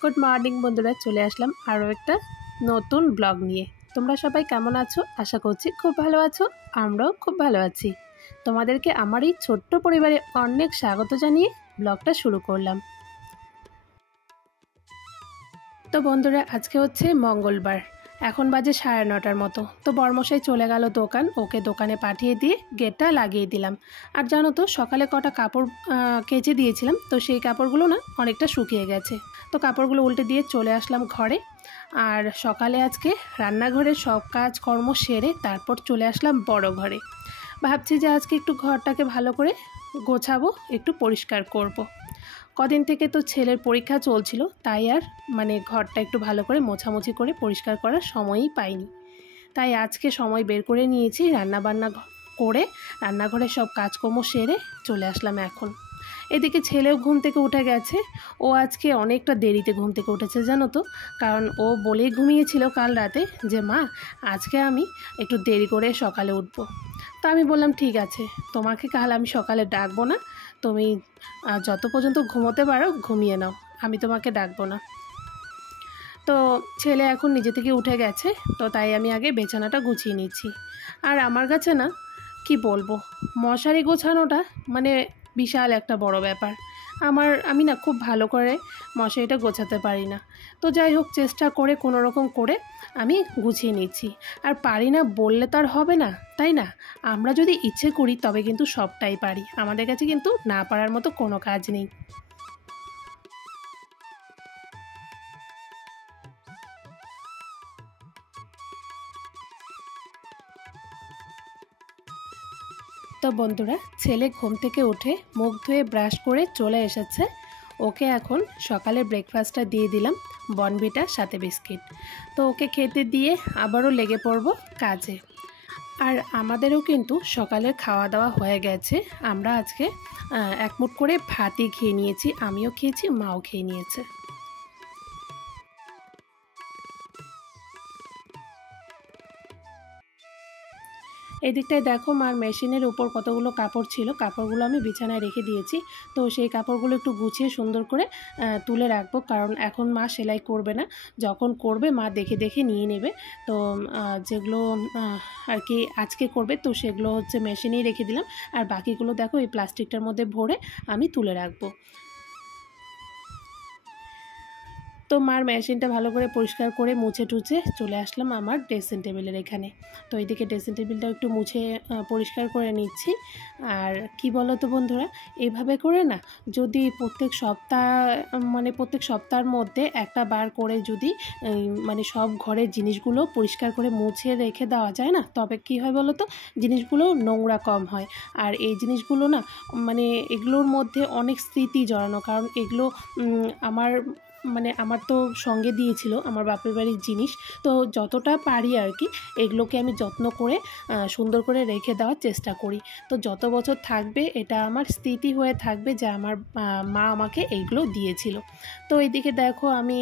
Good morning বন্ধুরা, চলে আসলাম আরও একটা নতুন ব্লগ নিয়ে। তোমরা সবাই কেমন আছো? আশা করছি খুব ভালো আছো। আমরাও খুব ভালো আছি। তোমাদেরকে আমার এই ছোট্ট পরিবারে অনেক স্বাগত জানিয়ে ব্লগটা শুরু করলাম। তো বন্ধুরা, আজকে হচ্ছে মঙ্গলবার, এখন বাজে 9:30 মতো। তো বর্মশাই চলে গেল দোকান, ওকে দোকানে পাঠিয়ে দিয়ে গেটটা লাগিয়ে দিলাম। আর জানো তো, সকালে কটা কাপড় কেচে দিয়েছিলাম, তো সেই কাপড়গুলো না অনেকটা শুকিয়ে গেছে। তো কাপড়গুলো উল্টে দিয়ে চলে আসলাম ঘরে। আর সকালে আজকে রান্নাঘরের সব কাজকর্ম সেরে তারপর চলে আসলাম বড় ঘরে। ভাবছি যে আজকে একটু ঘরটাকে ভালো করে গোছাবো, একটু পরিষ্কার করব। কদিন থেকে তো ছেলের পরীক্ষা চলছিল, তাই আর ঘরটা একটু ভালো করে মোছামুছি করে পরিষ্কার করার সময়ই পাইনি। তাই আজকে সময় বের করে নিয়েছি, রান্নাবান্না করে রান্নাঘরে সব কাজকর্ম সেরে চলে আসলাম এখন। এদিকে ছেলেও ঘুম থেকে উঠে গেছে। ও আজকে অনেকটা দেরিতে ঘুম থেকে উঠেছে জানো তো, কারণ ও বলেই ঘুমিয়েছিল কাল রাতে যে মা, আজকে আমি একটু দেরি করে সকালে উঠবো। তো আমি বললাম ঠিক আছে, তোমাকে কাল আমি সকালে ডাকবো না, তুমি যত পর্যন্ত ঘুমোতে পারো ঘুমিয়ে নাও, আমি তোমাকে ডাকবো না। তো ছেলে এখন নিজে থেকে উঠে গেছে, তো তাই আমি আগে বিছানাটা গুছিয়ে নিচ্ছি। আর আমার কাছে না, কি বলবো, মশারি গোছানোটা বিশাল একটা বড় ব্যাপার। আমি না খুব ভালো করে মশারিটা গোছাতে পারি না। তো যাই হোক, চেষ্টা করে কোনো রকম করে আমি গুছিয়ে নিচ্ছি। আর পারি না বললে তো আর হবে না, তাই না? আমরা যদি ইচ্ছে করি তবে কিন্তু সবটাই পারি, আমাদের কাছে কিন্তু না পারার মতো কোনো কাজ নেই। তো বন্ধুরা, ছেলে ঘুম থেকে উঠে মুখ ধুয়ে ব্রাশ করে চলে এসেছে। ওকে এখন সকালে ব্রেকফাস্টটা দিয়ে দিলাম, বর্নভিটার সাথে বিস্কিট। তো ওকে খেতে দিয়ে আবারও লেগে পড়ব কাজে। আর আমাদেরও কিন্তু সকালের খাওয়া দাওয়া হয়ে গেছে। আমরা আজকে এক মুঠ করে ভাতই খেয়ে নিয়েছি, আমিও খেয়েছি, মাও খেয়ে নিয়েছে। এই দিকটায় দেখো, মার মেশিনের উপর কতগুলো কাপড় ছিল, কাপড়গুলো আমি বিছানায় রেখে দিয়েছি। তো সেই কাপড়গুলো একটু গুছিয়ে সুন্দর করে তুলে রাখবো, কারণ এখন মা সেলাই করবে না, যখন করবে মা দেখে দেখে নিয়ে নেবে। তো যেগুলো আর কি আজকে করবে, তো সেগুলো হচ্ছে মেশিনেই রেখে দিলাম। আর বাকিগুলো দেখো এই প্লাস্টিকটার মধ্যে ভরে আমি তুলে রাখবো। তো মার মেশিনটা ভালো করে পরিষ্কার করে মুছে টুছে চলে আসলাম আমার ড্রেসিং টেবিলের এখানে। তো এইদিকে ড্রেসিং টেবিলটাও একটু মুছে পরিষ্কার করে নিচ্ছি। আর কি বলো তো বন্ধুরা, এইভাবে করে না যদি প্রত্যেক সপ্তাহের মধ্যে একটা বার করে যদি সব ঘরের জিনিসগুলো পরিষ্কার করে মুছে রেখে দেওয়া যায় না, তবে কি হয় বলো তো, জিনিসগুলো নোংরা কম হয়। আর এই জিনিসগুলো না এগুলোর মধ্যে অনেক স্মৃতি জড়ানো, কারণ এগুলো আমার তো সঙ্গে দিয়েছিল আমার বাপের বাড়ির জিনিস। তো যতটা পারি আর কি এগুলোকে আমি যত্ন করে সুন্দর করে রেখে দেওয়ার চেষ্টা করি। তো যত বছর থাকবে এটা আমার স্মৃতি হয়ে থাকবে যে আমার মা আমাকে এইগুলো দিয়েছিল। তো এইদিকে দেখো, আমি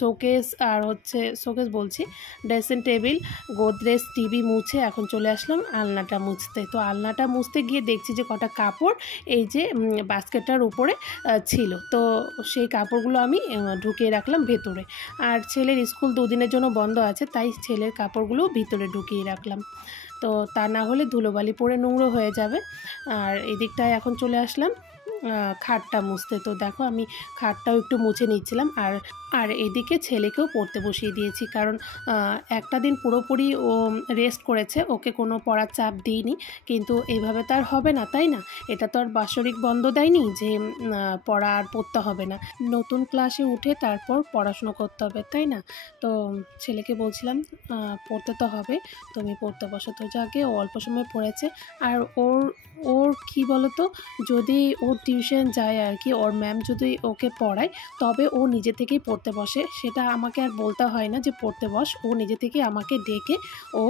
শোকেস বলছি, ড্রেসিং টেবিল, গোদরেজ, টিভি মুছে এখন চলে আসলাম আলনাটা মুছতে। তো আলনাটা মুছতে গিয়ে দেখছি যে কটা কাপড় এই যে বাস্কেটটার উপরে ছিল। তো সেই কাপড়গুলো আমি ঢুকিয়ে রাখলাম ভেতরে। আর ছেলের স্কুল 2 দিনের জন্য বন্ধ আছে, তাই ছেলের কাপড়গুলো ভিতরে ঢুকিয়ে রাখলাম। তো তা না হলে ধুলোবালি পরে নোংরা হয়ে যাবে। আর এই দিকটায় এখন চলে আসলাম খাটটা মুছতে। তো দেখো, আমি খাটটাও একটু মুছে নিচ্ছিলাম। আর এদিকে ছেলেকেও পড়তে বসিয়ে দিয়েছি, কারণ একটা দিন পুরোপুরি ও রেস্ট করেছে, ওকে কোনো পড়ার চাপ দিইনি। কিন্তু এইভাবে তো আর হবে না, তাই না? এটা তো আর বাৎসরিক বন্ধ দেয়নি যে পড়া আর পড়তে হবে না, নতুন ক্লাসে উঠে তারপর পড়াশুনো করতে হবে, তাই না? তো ছেলেকে বলছিলাম পড়তে তো হবে, তুমি পড়তে বসো। তো যাকে ও অল্প সময় পড়েছে। আর ওর কি বলতো, যদি ও টিউশন যায় আর কি, ওর ম্যাম যদি ওকে পড়ায় তবে ও নিজে থেকেই পড়তে বসে। সেটা আমাকে আর বলতে হয় না যে পড়তে বস, ও নিজে থেকে আমাকে ডেকে ও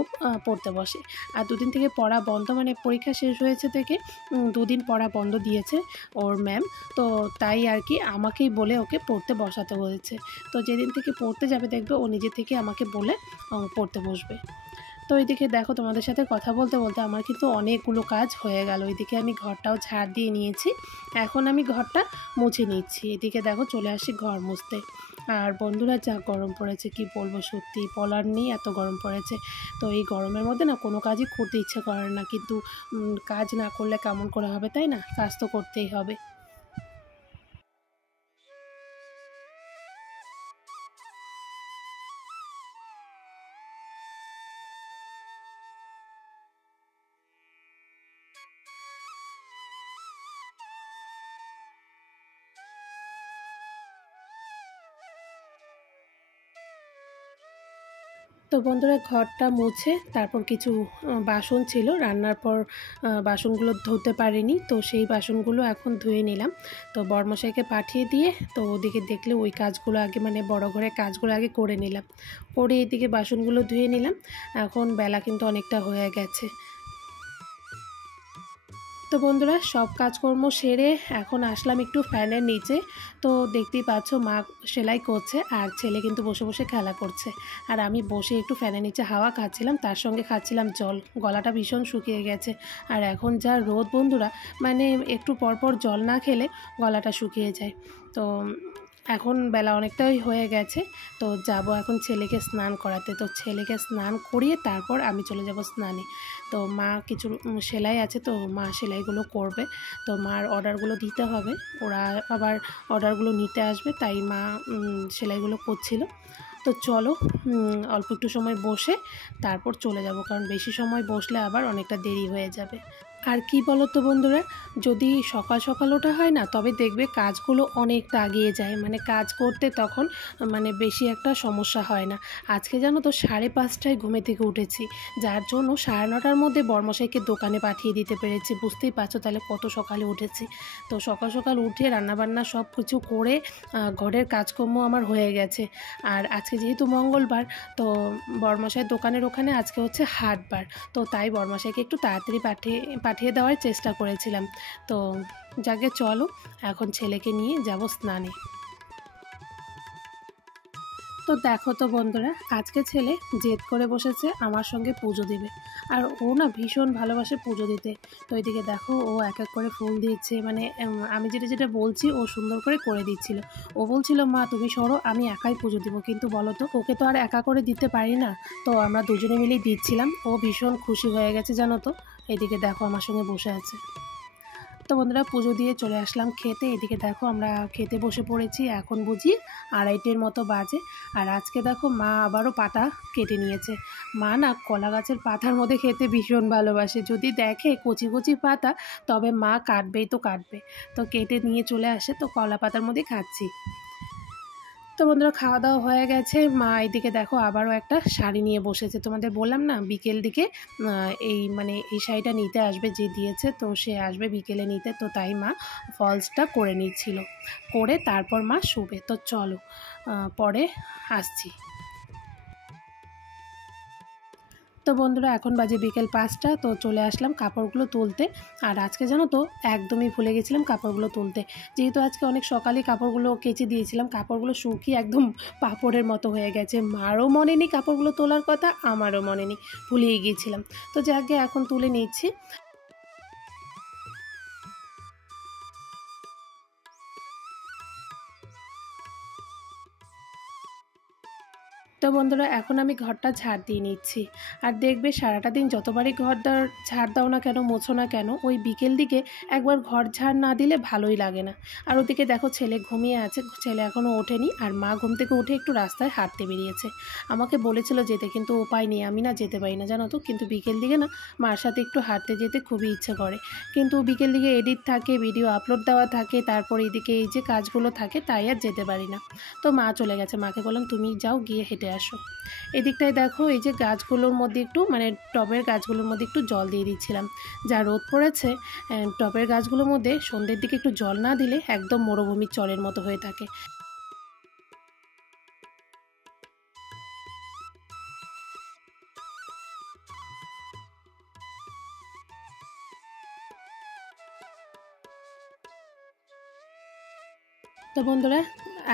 পড়তে বসে। আর 2 দিন থেকে পড়া বন্ধ, পরীক্ষা শেষ হয়েছে থেকে 2 দিন পড়া বন্ধ দিয়েছে ওর ম্যাম। তো তাই আর কি আমাকেই বলে ওকে পড়তে বসাতে হয়েছে। তো যেদিন থেকে পড়তে যাবে দেখবে ও নিজে থেকে আমাকে বলে পড়তে বসবে। তো ওইদিকে দেখো তোমাদের সাথে কথা বলতে বলতে আমার কিন্তু অনেকগুলো কাজ হয়ে গেল। ওইদিকে আমি ঘরটাও ঝাড় দিয়ে নিয়েছি, এখন আমি ঘরটা মুছে নিচ্ছি। এদিকে দেখো চলে আসি ঘর মুছতে। আর বন্ধুরা যা গরম পড়েছে কি বলবো, সত্যি বলার নেই, এত গরম পড়েছে। তো এই গরমের মধ্যে না কোনো কাজই করতে ইচ্ছে করে না, কিন্তু কাজ না করলে কেমন করে হবে, তাই না? কাজ তো করতেই হবে। তো বন্ধুরা ঘরটা মুছে তারপর কিছু বাসন ছিল রান্নার পর, বাসনগুলো ধুতে পারিনি, তো সেই বাসনগুলো এখন ধুয়ে নিলাম। তো বড়মশাইকে পাঠিয়ে দিয়ে তো ওদিকে দেখলে ওই কাজগুলো আগে, মানে বড় ঘরের কাজগুলো আগে করে নিলাম, করে এদিকে বাসনগুলো ধুয়ে নিলাম। এখন বেলা কিন্তু অনেকটা হয়ে গেছে। তো বন্ধুরা সব কাজকর্ম সেরে এখন আসলাম একটু ফ্যানের নিচে। তো দেখতেই পাচ্ছ মা সেলাই করছে আর ছেলে কিন্তু বসে বসে খেলা করছে, আর আমি বসে একটু ফ্যানের নিচে হাওয়া খাচ্ছিলাম, তার সঙ্গে খাচ্ছিলাম জল। গলাটা ভীষণ শুকিয়ে গেছে, আর এখন যা রোদ বন্ধুরা, মানে একটু পরপর জল না খেলে গলাটা শুকিয়ে যায়। তো এখন বেলা অনেকটাই হয়ে গেছে, তো যাব এখন ছেলেকে স্নান করাতে। তো ছেলেকে স্নান করিয়ে তারপর আমি চলে যাব স্নানে। তো মা কিছু সেলাই আছে, তো মা সেলাইগুলো করবে, তো মার অর্ডারগুলো দিতে হবে, ওরা আবার অর্ডারগুলো নিতে আসবে, তাই মা সেলাইগুলো করছিল। তো চলো অল্প একটু সময় বসে তারপর চলে যাব, কারণ বেশি সময় বসলে আবার অনেকটা দেরি হয়ে যাবে। আর কি বলো তো বন্ধুরা, যদি সকাল সকাল ওঠা হয় না, তবে দেখবে কাজগুলো অনেকটা এগিয়ে যায়, মানে কাজ করতে তখন মানে বেশি একটা সমস্যা হয় না। আজকে জানো তো 5:30টায় ঘুমে থেকে উঠেছি, যার জন্য 9:30টার মধ্যে বর্মশাইকে দোকানে পাঠিয়ে দিতে পেরেছি। বুঝতেই পারছো তাহলে কত সকালে উঠেছি। তো সকাল সকাল উঠে রান্নাবান্না সব কিছু করে ঘরের কাজকর্ম আমার হয়ে গেছে। আর আজকে যেহেতু মঙ্গলবার, তো বর্মশাইয়ের দোকানের ওখানে আজকে হচ্ছে হাটবার, তো তাই বর্মশাইকে একটু তাড়াতাড়ি পাঠিয়ে দেওয়ার চেষ্টা করেছিলাম। তো যাকে চলো এখন ছেলেকে নিয়ে যাব স্নানে। তো দেখো তো বন্ধুরা, আজকে ছেলে জেদ করে বসেছে আমার সঙ্গে পুজো দিবে, আর ও না ভীষণ ভালোবাসে পুজো দিতে। তো এদিকে দেখো ও এক এক করে ফুল দিচ্ছে, মানে আমি যেটা যেটা বলছি ও সুন্দর করে করে দিচ্ছিল। ও বলছিল মা তুমি সরো, আমি একাই পুজো দিব, কিন্তু বলো তো ওকে তো আর একা করে দিতে পারি না। তো আমরা দুজনে মিলেই দিচ্ছিলাম, ও ভীষণ খুশি হয়ে গেছে জানো তো। এদিকে দেখো আমার সঙ্গে বসে আছে। তো বন্ধুরা পুজো দিয়ে চলে আসলাম খেতে। এদিকে দেখো আমরা খেতে বসে পড়েছি, এখন বুঝি 2:30-এর মতো বাজে। আর আজকে দেখো মা আবারও পাতা কেটে নিয়েছে। মা না কলা গাছের পাতার মধ্যে খেতে ভীষণ ভালোবাসে, যদি দেখে কচি কচি পাতা তবে মা কাটবেই তো কাটবে। তো কেটে নিয়ে চলে আসে, তো কলা পাতার মধ্যে খাচ্ছি। তো বন্ধুরা খাওয়া দাওয়া হয়ে গেছে, মা এইদিকে দেখো আবারও একটা শাড়ি নিয়ে বসেছে। তোমাদের বললাম না বিকেল দিকে এই মানে এই শাড়িটা নিতে আসবে, যে দিয়েছে তো সে আসবে বিকেলে নিতে, তো তাই মা ফলসটা করে নিচ্ছিল, করে তারপর মা শুবে। তো চলো পরে আসছি। তো বন্ধুরা এখন বাজে বিকেল 5টা, তো চলে আসলাম কাপড়গুলো তুলতে। আর আজকে জানো তো একদমই ভুলে গেছিলাম কাপড়গুলো তুলতে, যেহেতু আজকে অনেক সকালে কাপড়গুলো কেচে দিয়েছিলাম, কাপড়গুলো শুকিয়ে একদম পাপড়ের মতো হয়ে গেছে। মারও মনে নেই কাপড়গুলো তোলার কথা, আমারও মনে নেই, ভুলিয়ে গিয়েছিলাম। তো যাকে এখন তুলে নিচ্ছি। তো বন্ধুরা এখন আমি ঘরটা ঝাড় দিয়ে নিচ্ছি। আর দেখবে সারাটা দিন যতবারই ঝাড় দাও না কেন, মোছো না কেন, ওই বিকেল দিকে একবার ঘর ঝাড় না দিলে ভালোই লাগে না। আর ওদিকে দেখো ছেলে ঘুমিয়ে আছে, ছেলে এখনও ওঠেনি, আর মা ঘুম থেকে উঠে একটু রাস্তায় হাঁটতে বেরিয়েছে। আমাকে বলেছিল যেতে, কিন্তু উপায় নেই, আমি না যেতে পারি না জানো তো। কিন্তু বিকেল দিকে না মার সাথে একটু হাঁটতে যেতে খুবই ইচ্ছে করে, কিন্তু বিকেল দিকে এডিট থাকে, ভিডিও আপলোড দেওয়া থাকে, তারপর এইদিকে এই যে কাজগুলো থাকে, তাই আর যেতে পারি না। তো মা চলে গেছে, মাকে বললাম তুমি যাও গিয়ে হেঁটে আসো। এদিকটায় দেখো এই যে গাছগুলোর মধ্যে একটু, মানে টবের গাছগুলোর মধ্যে একটু জল দিয়ে দিচ্ছিলাম, যা রোদ পড়েছে। টবের গাছগুলোর মধ্যে সন্ধ্যের দিকে একটু জল না দিলে একদম মরুভূমির চরের মতো হয়ে থাকে। তো বন্ধুরা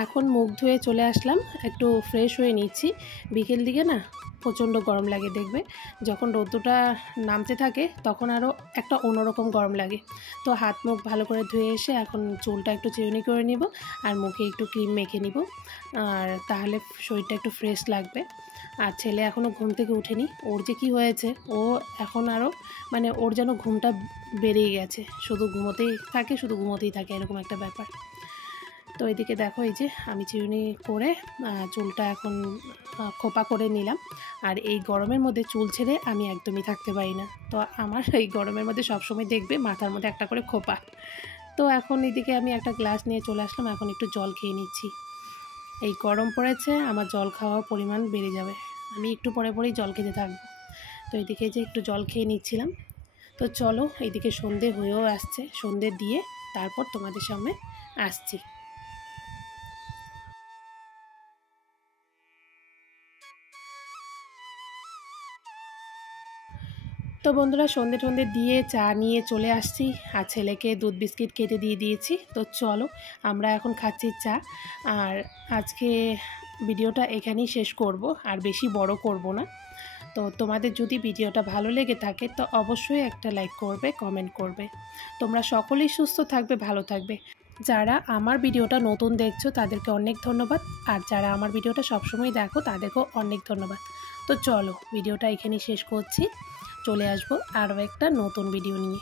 এখন মুখ ধুয়ে চলে আসলাম, একটু ফ্রেশ হয়ে নিচ্ছি। বিকেল দিকে না প্রচণ্ড গরম লাগে, দেখবে যখন রোদ্দুরটা নামতে থাকে তখন আরও একটা অন্যরকম গরম লাগে। তো হাত মুখ ভালো করে ধুয়ে এসে এখন চুলটা একটু চিরুনি করে নিব আর মুখে একটু ক্রিম মেখে নিব, আর তাহলে শরীরটা একটু ফ্রেশ লাগবে। আর ছেলে এখনও ঘুম থেকে উঠেনি, ওর যে কী হয়েছে, ও এখন আরও মানে ওর যেন ঘুমটা বেড়েই গেছে, শুধু ঘুমোতেই থাকে এরকম একটা ব্যাপার। তো এদিকে দেখো, এই যে আমি চিরুনি করে চুলটা এখন খোপা করে নিলাম। আর এই গরমের মধ্যে চুল ছেড়ে আমি একদমই থাকতে পারি না, তো আমার এই গরমের মধ্যে সবসময় দেখবে মাথার মধ্যে একটা করে খোপা। তো এখন এদিকে আমি একটা গ্লাস নিয়ে চলে আসলাম, এখন একটু জল খেয়ে নিচ্ছি। এই গরম পড়েছে, আমার জল খাওয়ার পরিমাণ বেড়ে যাবে, আমি একটু পরে পরেই জল খেতে থাকবো। তো এদিকে যে একটু জল খেয়ে নিচ্ছিলাম। তো চলো, এইদিকে সন্ধে হয়েও আসছে, সন্ধে দিয়ে তারপর তোমাদের সামনে আসছি। তো বন্ধুরা, সন্ধে দিয়ে চা নিয়ে চলে আসছি, আর ছেলেকে দুধ বিস্কিট কেটে দিয়ে দিয়েছি। তো চলো, আমরা এখন খাচ্ছি চা। আর আজকে ভিডিওটা এখানেই শেষ করব, আর বেশি বড় করব না। তো তোমাদের যদি ভিডিওটা ভালো লেগে থাকে তো অবশ্যই একটা লাইক করবে, কমেন্ট করবে। তোমরা সকলেই সুস্থ থাকবে, ভালো থাকবে। যারা আমার ভিডিওটা নতুন দেখছো তাদেরকে অনেক ধন্যবাদ, আর যারা আমার ভিডিওটা সবসময় দেখো তাদেরকেও অনেক ধন্যবাদ। তো চলো, ভিডিওটা এখানেই শেষ করছি, চলে আসবো আরও একটা নতুন ভিডিও নিয়ে।